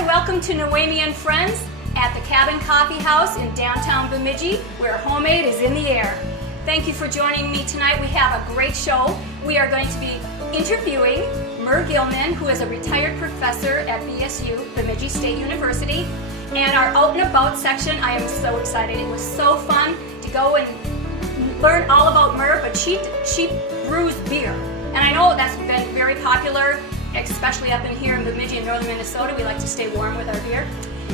Hi, welcome to Noemi and Friends at the Cabin Coffee House in downtown Bemidji, where homemade is in the air. Thank you for joining me tonight. We have a great show. We are going to be interviewing Myrrh Gilman, who is a retired professor at BSU, Bemidji State University. And our Out and About section, I am so excited. It was so fun to go and learn all about Myrrh, but she brews beer. And I know that's been very popular, especially up in here in Bemidji in northern Minnesota. We like to stay warm with our beer.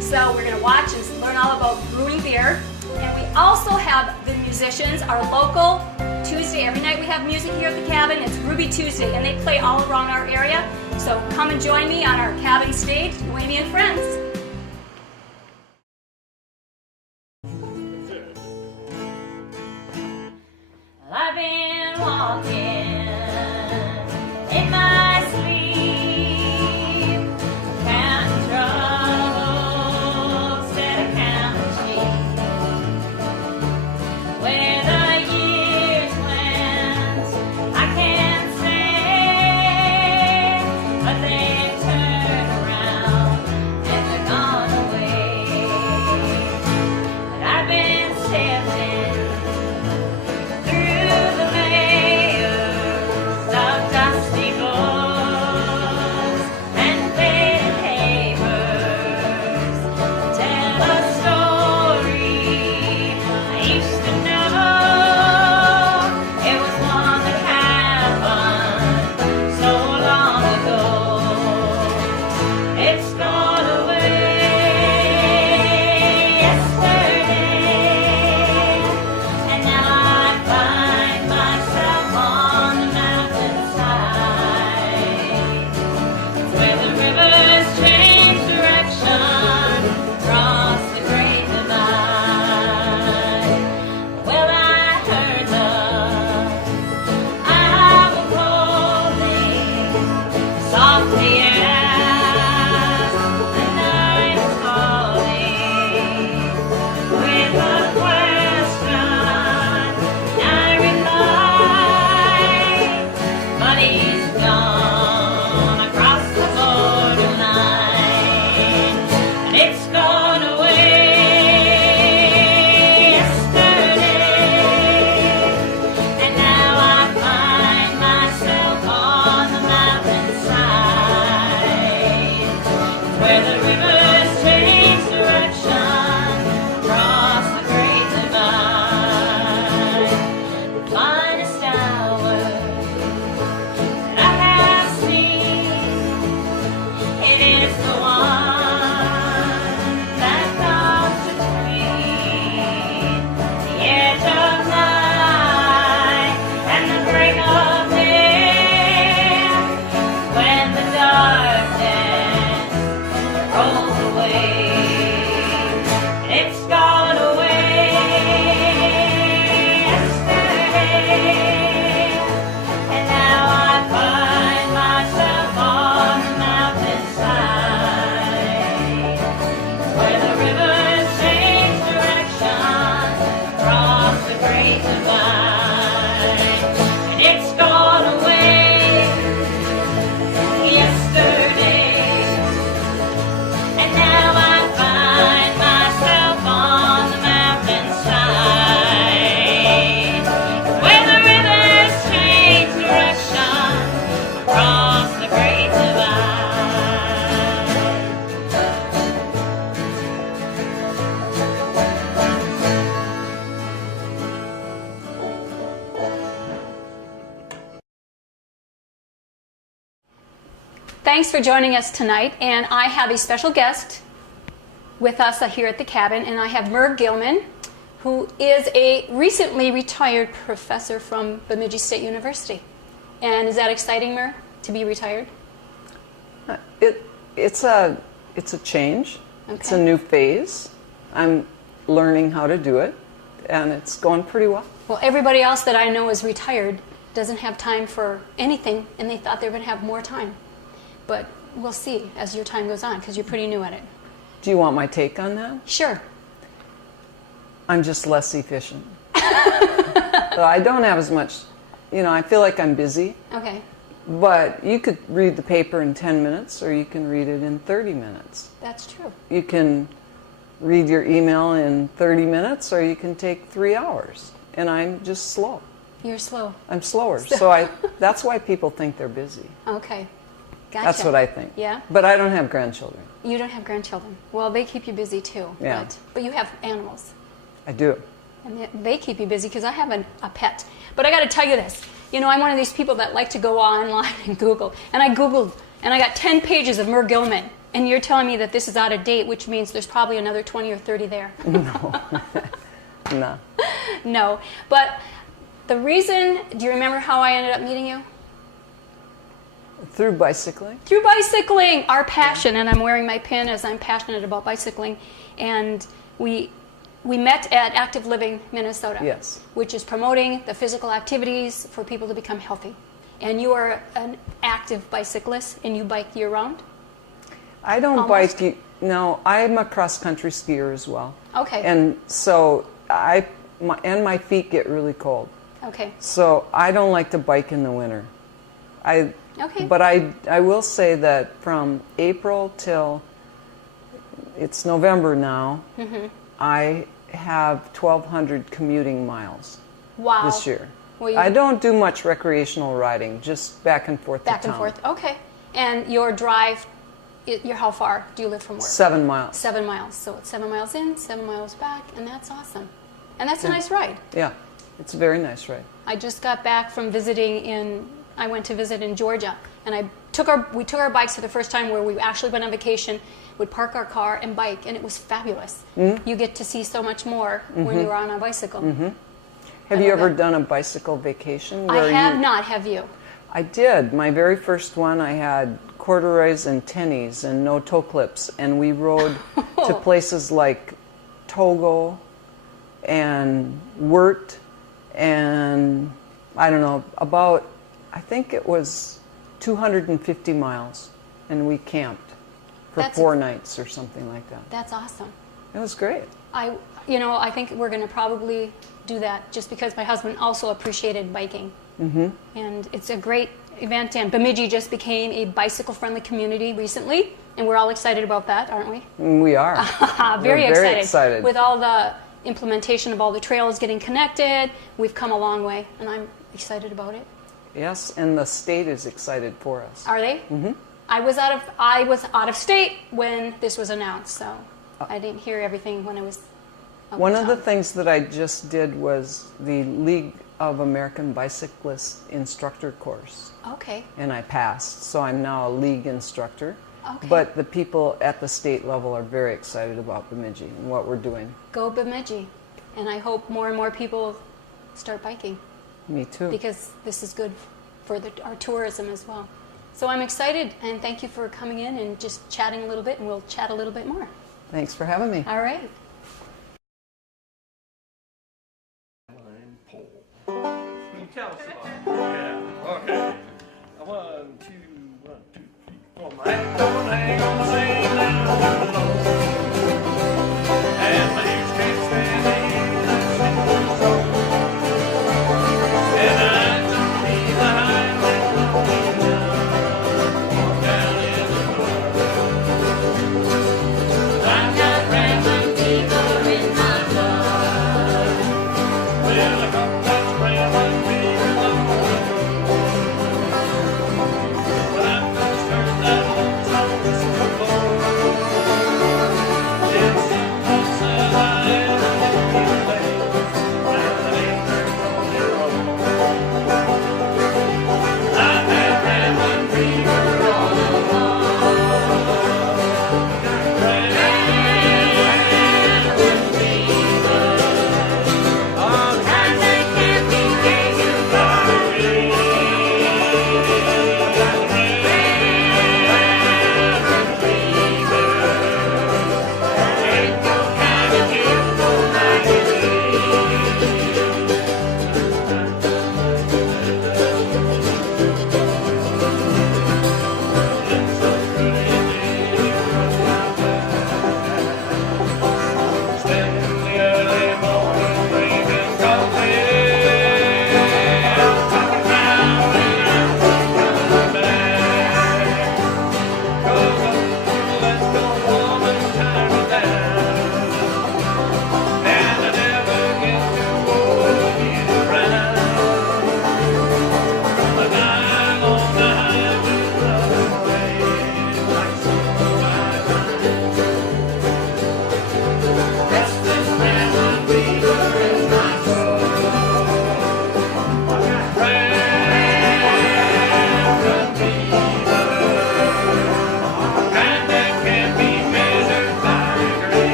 So we're going to watch and learn all about brewing beer. And we also have the musicians, our local Tuesday. Every night we have music here at the cabin. It's Ruby Tuesday, and they play all around our area. So come and join me on our cabin stage, Noemi and Friends. I've been walking in my sleep, counting troubles instead of counting sheep. Where the years went, I can't say, but they've turned around and they're gone away. But I've been stepping through the layers of dusty books and faded papers. Tell a story I used to know. It was one that happened so long ago. It's gone away yesterday, and now I find myself on the mountainside, where the rivers change direction across the great divide. Well, I heard the owl calling softly as the night is falling. With a question, I replied, but he's gone across the borderline, and it's gone away yesterday, and now I find myself on the mountainside, where the rivers change direction across the great divide. The finest hour that I have seen, it is the one that comes between the edge of night and the break of day, when the darkness rolls away. It's gone away yesterday, and now I find myself on the mountainside, where the rivers change direction across the great divide. And it's gone away yesterday, and now I find myself on the mountainside, where the rivers change direction across the great divide. Thanks for joining us tonight, and I have a special guest with us here at the cabin, and I have Myrrh Gilman, who is a recently retired professor from Bemidji State University. And is that exciting, Myrrh, to be retired? It's a change. It's a Okay. new phase. I'm learning how to do it, and it's going pretty well. Well, everybody else that I know is retired doesn't have time for anything, and they thought they were going to have more time. But we'll see as your time goes on, because you're pretty new at it. Do you want my take on that? Sure. I'm just less efficient. So I don't have as much, I feel like I'm busy, Okay. But you could read the paper in 10 minutes or you can read it in 30 minutes. That's true. You can read your email in 30 minutes or you can take 3 hours. And I'm just slow. You're slow. I'm slower. So that's why people think they're busy. Okay. Gotcha. That's what I think. Yeah? But I don't have grandchildren. You don't have grandchildren. Well, they keep you busy too. Yeah. But you have animals. I do. And they keep you busy because I have a pet. But I got to tell you this. You know, I'm one of these people that like to go online and Google. And I Googled, and I got 10 pages of Myrrh Gilman. And you're telling me that this is out of date, which means there's probably another 20 or 30 there. No. No. No. But the reason, do you remember how I ended up meeting you? Through bicycling? Through bicycling, our passion. And I'm wearing my pin as I'm passionate about bicycling. And we met at Active Living Minnesota, Yes. which is promoting the physical activities for people to become healthy. And you are an active bicyclist, and you bike year-round? I don't Almost. bike. No, I'm a cross-country skier as well. Okay. And so my feet get really cold. Okay. So I don't like to bike in the winter. Okay. But I will say that from April till it's November now, I have 1,200 commuting miles Wow. this year. Well, I don't do much recreational riding, just back and forth back to and town. forth. Okay. And your drive, you're how far do you live from work? 7 miles. 7 miles. So it's 7 miles in, 7 miles back, and that's awesome. And that's a nice ride. Yeah, it's a very nice ride. I just got back from I went to visit in Georgia, and we took our bikes for the first time where we actually went on vacation, would park our car and bike, and it was fabulous. You get to see so much more when you're on a bicycle. Have you ever done a bicycle vacation? I have not, have you? I did. My very first one, I had corduroys and tennies and no toe clips, and we rode to places like Togo and Wirt and I don't know, I think it was 250 miles, and we camped for 4 nights or something like that. That's awesome. It was great. I think we're going to probably do that just because my husband also appreciated biking. And it's a great event, and Bemidji just became a bicycle-friendly community recently, and we're all excited about that, aren't we? We are. Very We're very excited. With all the implementation of all the trails getting connected, we've come a long way, and I'm excited about it. Yes, and the state is excited for us. Are they? I was out of state when this was announced, so I didn't hear everything when I was out One of of the town. things that I just did was the League of American Bicyclists instructor course, Okay. and I passed. So I'm now a league instructor. Okay. But the people at the state level are very excited about Bemidji and what we're doing. Go Bemidji. And I hope more and more people start biking Me too. because this is good for our tourism as well. So I'm excited, and thank you for coming in and just chatting a little bit, and we'll chat a little bit more. Thanks for having me. All right. Tell us about it. Yeah, okay. 1, 2, 1, 2, 3, 4. My hat don't hang on the same line. And my ears can't stand the song. And I don't need the highway down in the dark. I've got rambling fever in my blood. Well, I got that rambling fever in my blood. When I first heard that old song,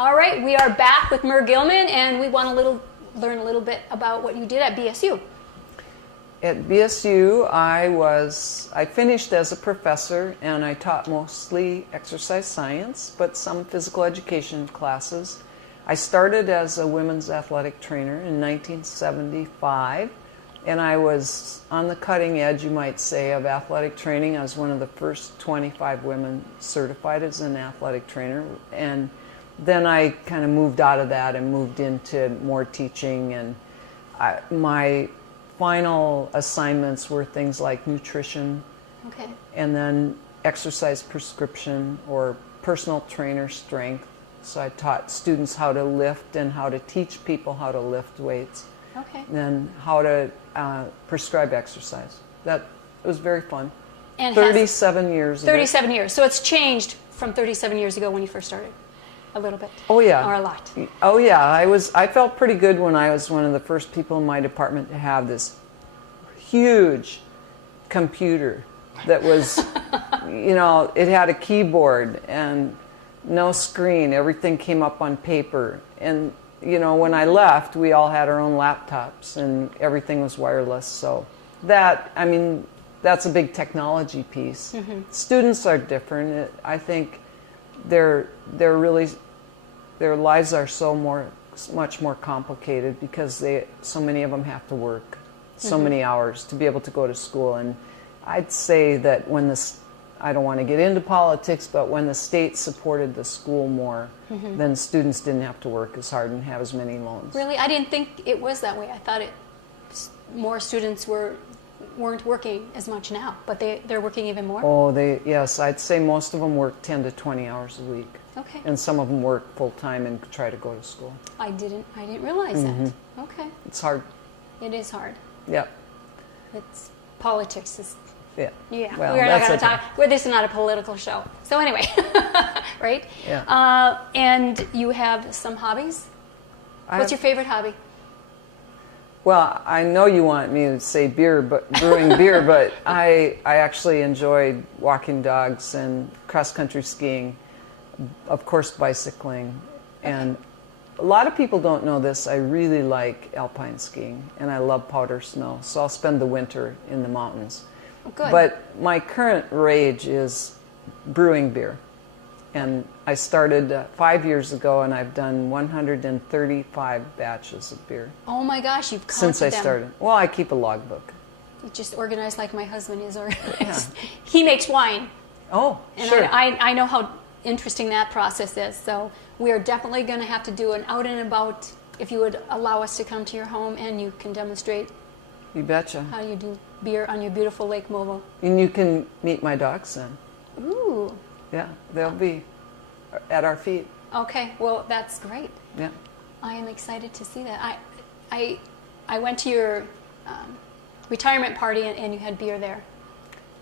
All right, we are back with Myrrh Gilman, and we want to learn a little bit about what you did at BSU. At BSU, I finished as a professor, and I taught mostly exercise science, but some physical education classes. I started as a women's athletic trainer in 1975, and I was on the cutting edge, you might say, of athletic training. I was one of the first 25 women certified as an athletic trainer, and then I kind of moved out of that and moved into more teaching, and my final assignments were things like nutrition, Okay. and then exercise prescription or personal trainer strength. So I taught students how to lift and how to teach people how to lift weights, Okay. and then how to prescribe exercise. That was very fun. And 37 years. 37 years. So it's changed from 37 years ago when you first started. A little bit. Oh yeah. Or a lot. Oh yeah. I felt pretty good when I was one of the first people in my department to have this huge computer that was, it had a keyboard and no screen. Everything came up on paper. And, when I left, we all had our own laptops and everything was wireless. So that's a big technology piece. Mm-hmm. Students are different. I think their lives are much more complicated because so many of them have to work so many hours to be able to go to school. And I'd say that I don't want to get into politics, but when the state supported the school more, then students didn't have to work as hard and have as many loans. Really? I didn't think it was that way. I thought more students weren't working as much now, but they're working even more? Oh, yes. I'd say most of them work 10 to 20 hours a week. Okay. And some of them work full-time and try to go to school. I didn't realize that. Okay. It's hard. It is hard. Yeah. Politics is... Yeah. Yeah. Well, We're not going to okay. talk... this is not a political show. So anyway, right? Yeah. And you have some hobbies? What's your favorite hobby? Well, I know you want me to say brewing beer, but I actually enjoyed walking dogs and cross-country skiing, of course bicycling, and a lot of people don't know this. I really like alpine skiing, and I love powder snow, so I'll spend the winter in the mountains. Oh, good. But my current rage is brewing beer. And I started 5 years ago, and I've done 135 batches of beer. Oh my gosh, you've counted since I them. started. Well, I keep a logbook. You're just organized like my husband is organized. Yeah. He makes wine. Oh, And sure. I know how interesting that process is. So we are definitely going to have to do an out and about, if you would allow us to come to your home and you can demonstrate You betcha. how you do beer on your beautiful Lake Mobile. And you can meet my dogs then. Ooh. Yeah, they'll be at our feet. Okay, well, that's great. Yeah. I am excited to see that. I went to your retirement party and you had beer there.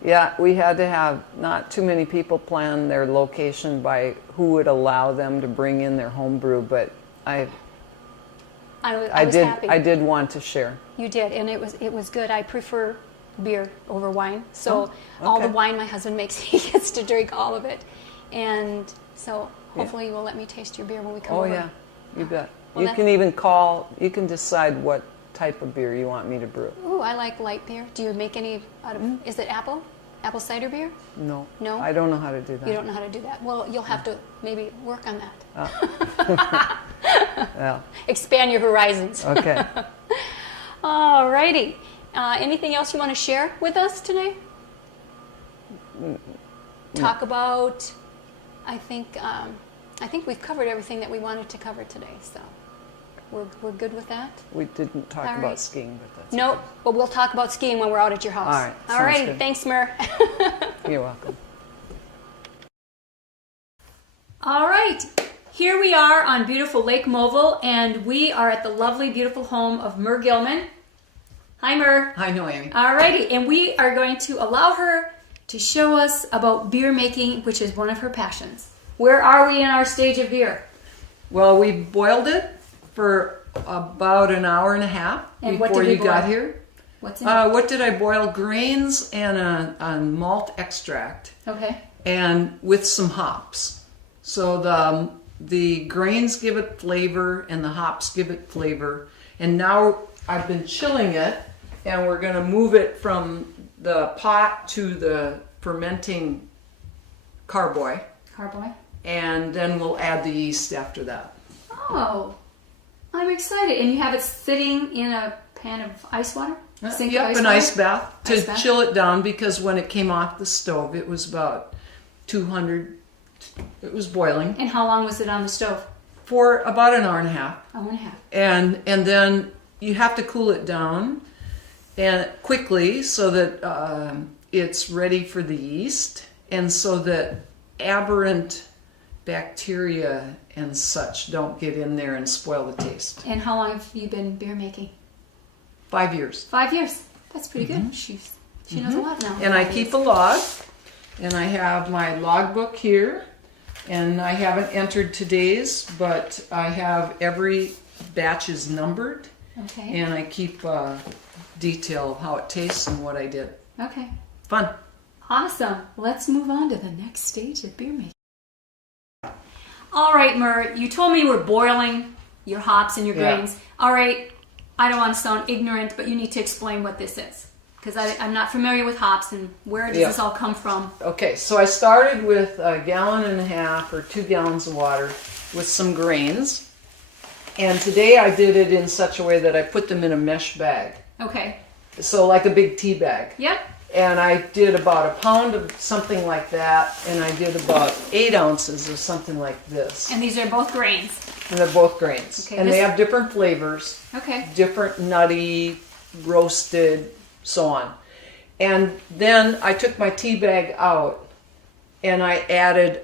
Yeah, we had to have not too many people plan their location by who would allow them to bring in their home brew, but I was did happy. I did want to share. You did, and it was good. I prefer beer over wine. So Oh, all the okay. wine my husband makes, he gets to drink all of it. And so hopefully you will let me taste your beer when we come Oh over. yeah, you bet. Well, You can even you can decide what type of beer you want me to brew. Ooh, I like light beer. Do you make any out of, is it apple cider beer? No. No? I don't know how to do that. You don't know how to do that. Well, you'll have to maybe work on that. Yeah. Expand your horizons. Okay. All righty. Anything else you want to share with us today? Talk about, I think we've covered everything that we wanted to cover today, so we're good with that? We didn't talk All right. about skiing, but that's Nope, but we'll talk about skiing when we're out at your house. All right, All sounds righty. good. Thanks, Myrrh. You're welcome. All right, here we are on beautiful Lake Mobile, and we are at the lovely, beautiful home of Myrrh Gilman. Hi, Myrrh. Hi, Noemi. All righty, and we are going to allow her to show us about beer making, which is one of her passions. Where are we in our stage of beer? Well, we boiled it for about an hour and a half And what before did we you got boil? here. What's in it? What did I boil? Grains and a malt extract, Okay. and with some hops. So the the grains give it flavor and the hops give it flavor. And now I've been chilling it, and we're going to move it from the pot to the fermenting carboy, Carboy. and then we'll add the yeast after that. Oh, I'm excited. And you have it sitting in a pan of ice water? Sink of Yep, an water? ice bath to Ice bath? chill it down, because when it came off the stove, it was about 200. It was boiling And how long was it on the stove? for about an hour and a half, Hour and a half. and then you have to cool it down and quickly so that it's ready for the yeast, and so that aberrant bacteria and such don't get in there and spoil the taste. And how long have you been beer making? 5 years. 5 years. That's pretty good. She knows a lot now. And I keep a log, and I have my logbook here, and I haven't entered today's, but I have every batch is numbered, Okay. and I keep detail of how it tastes and what I did. Okay. Fun. Awesome. Let's move on to the next stage of beer making. All right, Myrrh, you told me you were boiling your hops and your Yeah. grains. All right, I don't want to sound ignorant, but you need to explain what this is, because I'm not familiar with hops and where does Yeah. this all come from? Okay, so I started with 1.5 gallons or 2 gallons of water with some grains, and today I did it in such a way that I put them in a mesh bag, Okay. so like a big tea bag. Yep. And I did about a pound of something like that, and I did about 8 ounces of something like this. And these are both grains. And they're both grains. Okay, and they this- have different flavors, Okay. different nutty, roasted, so on. And then I took my tea bag out, and I added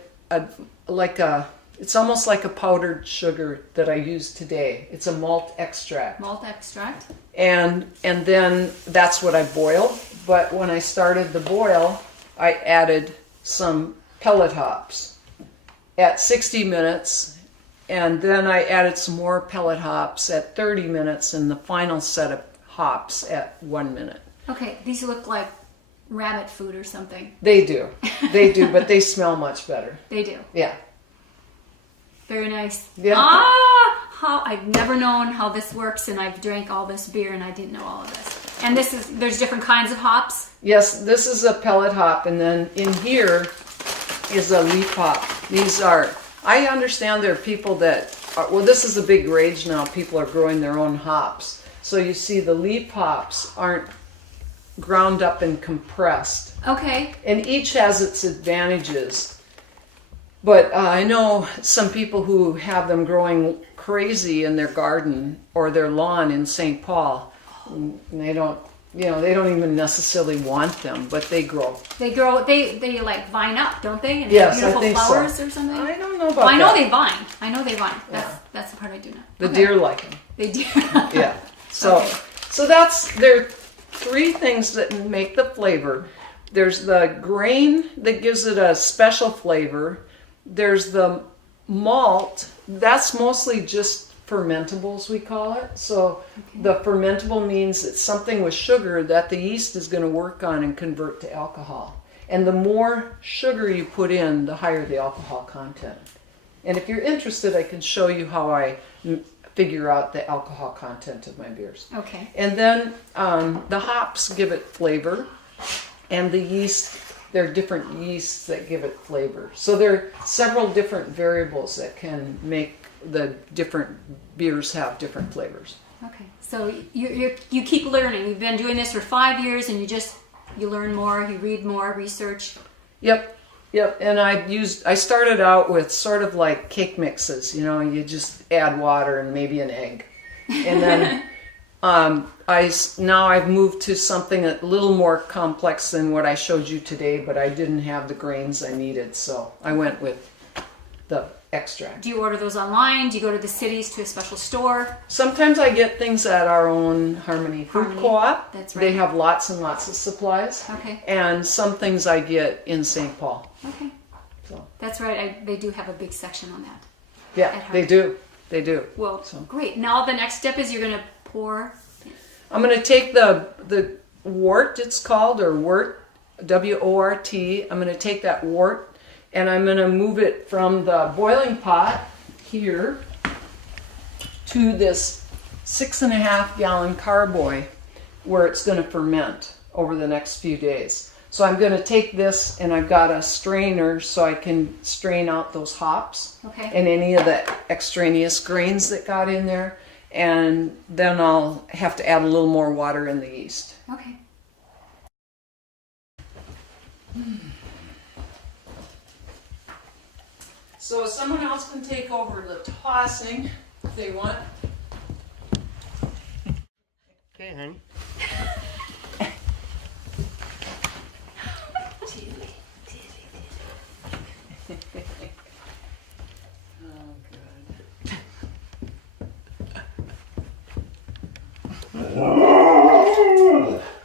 it's almost like a powdered sugar that I use today. It's a malt extract. Malt extract. And then that's what I boiled. But when I started the boil, I added some pellet hops at 60 minutes, and then I added some more pellet hops at 30 minutes, and the final set of hops at 1 minute. Okay, these look like rabbit food or something. They do, but they smell much better. They do. Yeah. Very nice. Yeah. How I've never known how this works, and I've drank all this beer and I didn't know all of this. And there's different kinds of hops. Yes, this is a pellet hop, and then in here is a leaf hop. I understand there are people that this is a big rage now. People are growing their own hops. So you see the leaf hops aren't ground up and compressed. Okay. And each has its advantages. But I know some people who have them growing crazy in their garden or their lawn in St. Paul. And they don't even necessarily want them, but they grow. They like vine up, don't they? And Yes, beautiful I think so. flowers or something. I don't know about Well, I know that. they vine. I know they vine. Yeah. That's the part I do know. The Okay. deer like them. They do. Yeah. So, Okay. so there are 3 things that make the flavor. There's the grain that gives it a special flavor. There's the malt. That's mostly just fermentables, we call it. So the fermentable means it's something with sugar that the yeast is going to work on and convert to alcohol. And the more sugar you put in, the higher the alcohol content. And if you're interested, I can show you how I figure out the alcohol content of my beers. Okay. And then the hops give it flavor, and the yeast, there are different yeasts that give it flavor. So there are several different variables that can make the different beers have different flavors. Okay. So you keep learning. You've been doing this for 5 years, and you learn more, you read more, research. Yep. And I started out with sort of like cake mixes. You just add water and maybe an egg, and then now I've moved to something a little more complex than what I showed you today. But I didn't have the grains I needed, so I went with the extract. Do you order those online? Do you go to the cities to a special store? Sometimes I get things at our own Harmony Food Harmony, Co-op. that's right. They have lots and lots of supplies. Okay. And some things I get in St. Paul. Okay. So. That's right. They do have a big section on that. Yeah, At they do. They do. Well, So. great. Now the next step is you're going to pour. I'm going to take the wort, it's called, or wort, W-O-R-T. I'm going to take that wort, and I'm going to move it from the boiling pot here to this 6.5 gallon carboy where it's going to ferment over the next few days. So I'm going to take this, and I've got a strainer so I can strain out those hops and any of the extraneous grains that got in there. And then I'll have to add a little more water in the yeast. Okay. So someone else can take over the tossing if they want. Okay, honey.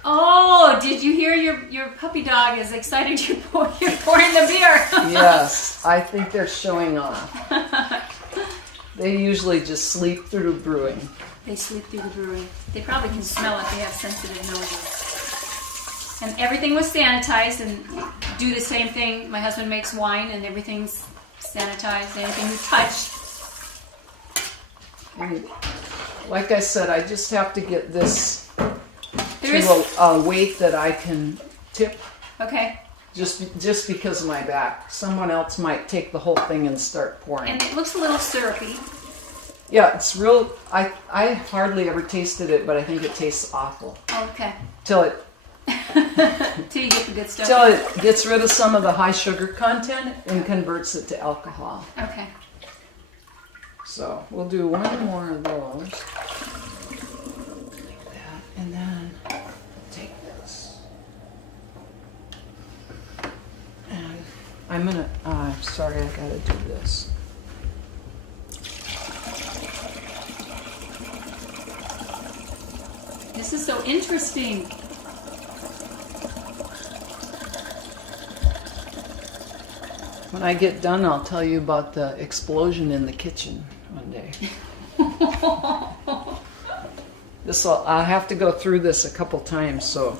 Oh, did you hear your puppy dog is excited you're pouring the beer? Yes, I think they're showing off. They usually just sleep through brewing. They sleep through the brewing. They probably can smell it. They have sensitive noses. And everything was sanitized, and do the same thing. My husband makes wine, and everything's sanitized. Anything you touch. And like I said, I just have to get this There is to a weight that I can tip. okay, Just because of my back. Someone else might take the whole thing and start pouring. and it looks a little syrupy. Yeah, it's real. I hardly ever tasted it, but I think it tastes awful. Okay, Till it till you get the good stuff. Till it gets rid of some of the high sugar content and converts it to alcohol. Okay. So we'll do one more of those. Like that. And then take this. And I'm gonna, sorry, I gotta do this. This is so interesting. When I get done, I'll tell you about the explosion in the kitchen one day. I'll have to go through this a couple times, so.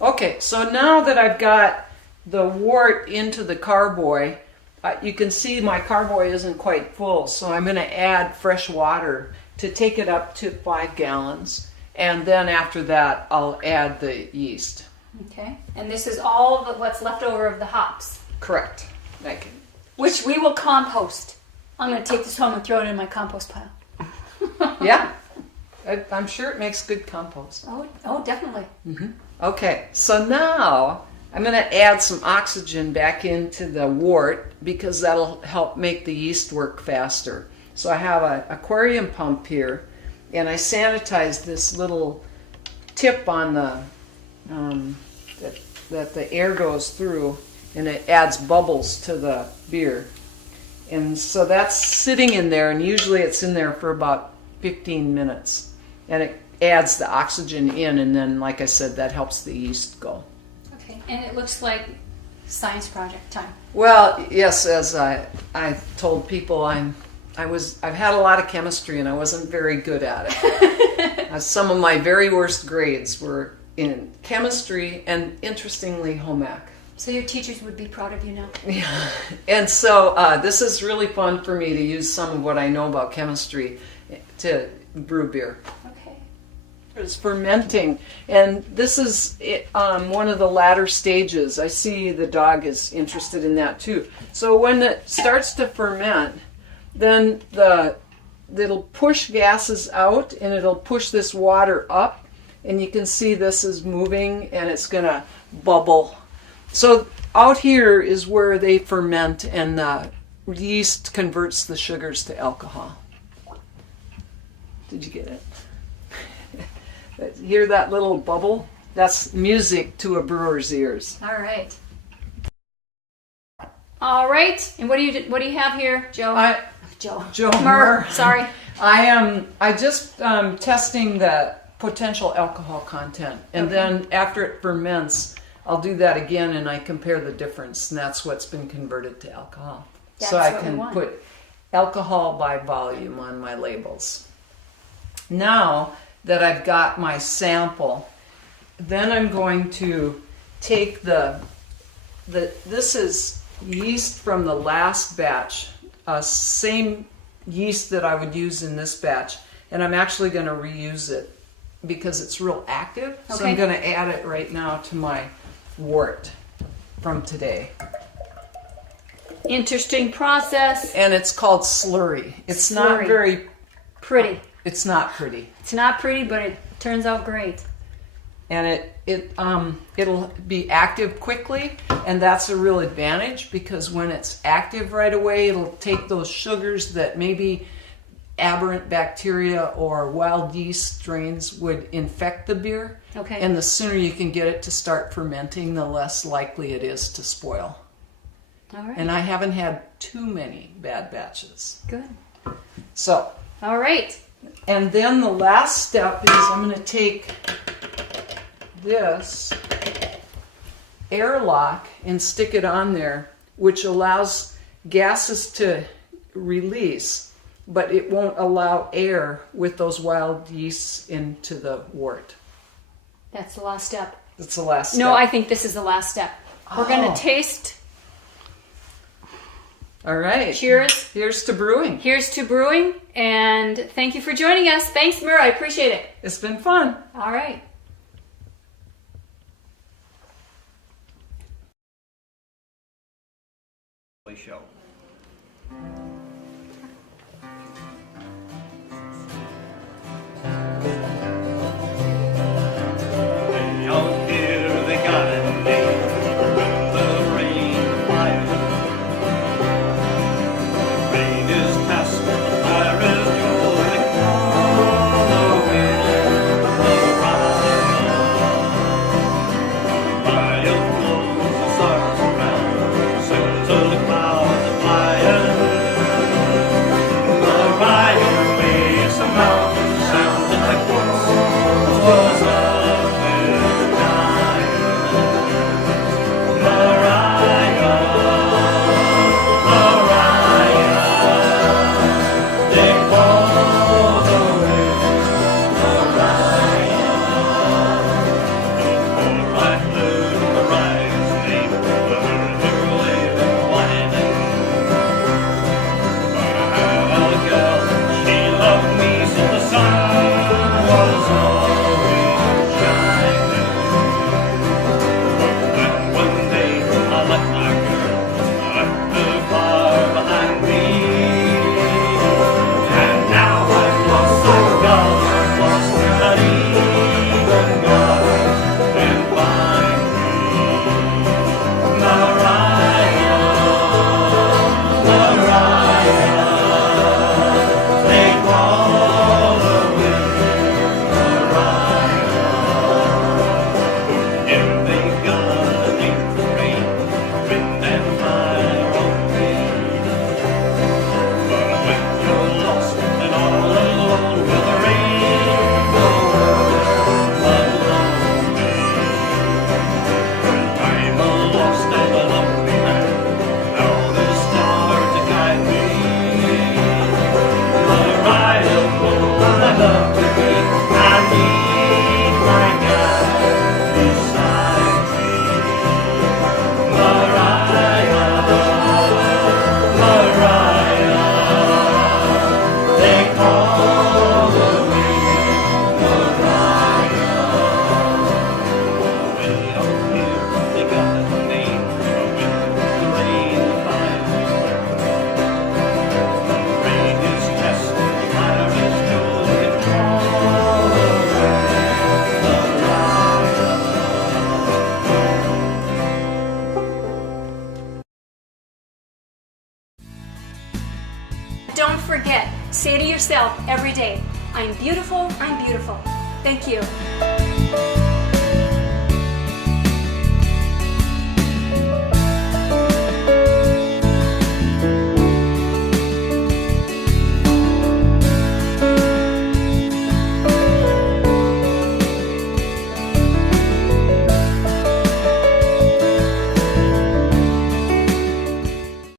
Okay, so now that I've got the wort into the carboy, you can see my carboy isn't quite full, so I'm going to add fresh water to take it up to 5 gallons. And then after that, I'll add the yeast. Okay, and this is all of what's left over of the hops, Correct. Like, which we will compost. I'm going to take this home and throw it in my compost pile. yeah, I'm sure it makes good compost. Oh, definitely. Okay, so now I'm going to add some oxygen back into the wort because that'll help make the yeast work faster. So I have an aquarium pump here, and I sanitize this little tip on the that the air goes through, and it adds bubbles to the beer. And so that's sitting in there, and usually it's in there for about 15 minutes. And it adds the oxygen in, and then, like I said, that helps the yeast go. Okay, and it looks like science project time. Well, yes, as I told people, I've had a lot of chemistry, and I wasn't very good at it. Some of my very worst grades were in chemistry and, interestingly, home ec. So your teachers would be proud of you now. Yeah, and so this is really fun for me to use some of what I know about chemistry to brew beer. Okay. It's fermenting, and this is one of the latter stages. I see the dog is interested in that too. So when it starts to ferment, then it'll push gases out, and it'll push this water up, and you can see this is moving, and it's going to bubble. So out here is where they ferment, and the yeast converts the sugars to alcohol. Did you get it? Hear that little bubble? That's music to a brewer's ears. All right. All right. And what do you have here, Joe? Joe. Myrrh. Sorry. I just testing the potential alcohol content, and then after it ferments, I'll do that again, and I compare the difference, and that's what's been converted to alcohol. So I can put alcohol by volume on my labels. Now that I've got my sample, then I'm going to take this is yeast from the last batch, same yeast that I would use in this batch, and I'm actually going to reuse it because it's real active. So Okay. I'm going to add it right now to my wort from today. Interesting process. And it's called slurry. It's not Slurry. very, Pretty. it's not pretty. It's not pretty, but it turns out great. And it'll be active quickly, and that's a real advantage because when it's active right away, it'll take those sugars that maybe aberrant bacteria or wild yeast strains would infect the beer. Okay. And the sooner you can get it to start fermenting, the less likely it is to spoil. All right. And I haven't had too many bad batches. Good. So, All right. and then the last step is I'm going to take this airlock and stick it on there, which allows gases to release, but it won't allow air with those wild yeasts into the wort. That's the last step. That's the last step. No, I think this is the last step. We're going Oh. to taste. All right. Cheers. Here's to brewing. Here's to brewing, and thank you for joining us. Thanks, Myrrh. I appreciate it. It's been fun. All right. Show. Out here they got a name, when the rain fires. Rain is past, the fire is yours, they call the wind, the riot blows the stars around, sends the clouds a flying. The riot makes the mountains sound like once was a midnight. They call the wind Mariah. For I heard Mariah's name, heard her wailing, whining. But I had a girl, she loved me, so the sun was always shining. But then one day I left my girl, I left her far behind me. And now I've lost the love, I've lost not even God can find me. Mariah, Mariah, they call the wind Mariah. If they got a name for rain, wind and fire on me. But when you're lost and all alone with the rainbow along me, when I'm a lost and a lonely man, now there's star to guide me. Mariah, oh, I love to be, I need my guide beside me. Mariah, Mariah, they call the wind Mariah. Way out here, they got a name, the wind, the rain, the fire. Rain is test, fire is fuel, they call the wind Mariah. Don't forget, say to yourself every day, I'm beautiful, I'm beautiful. Thank you.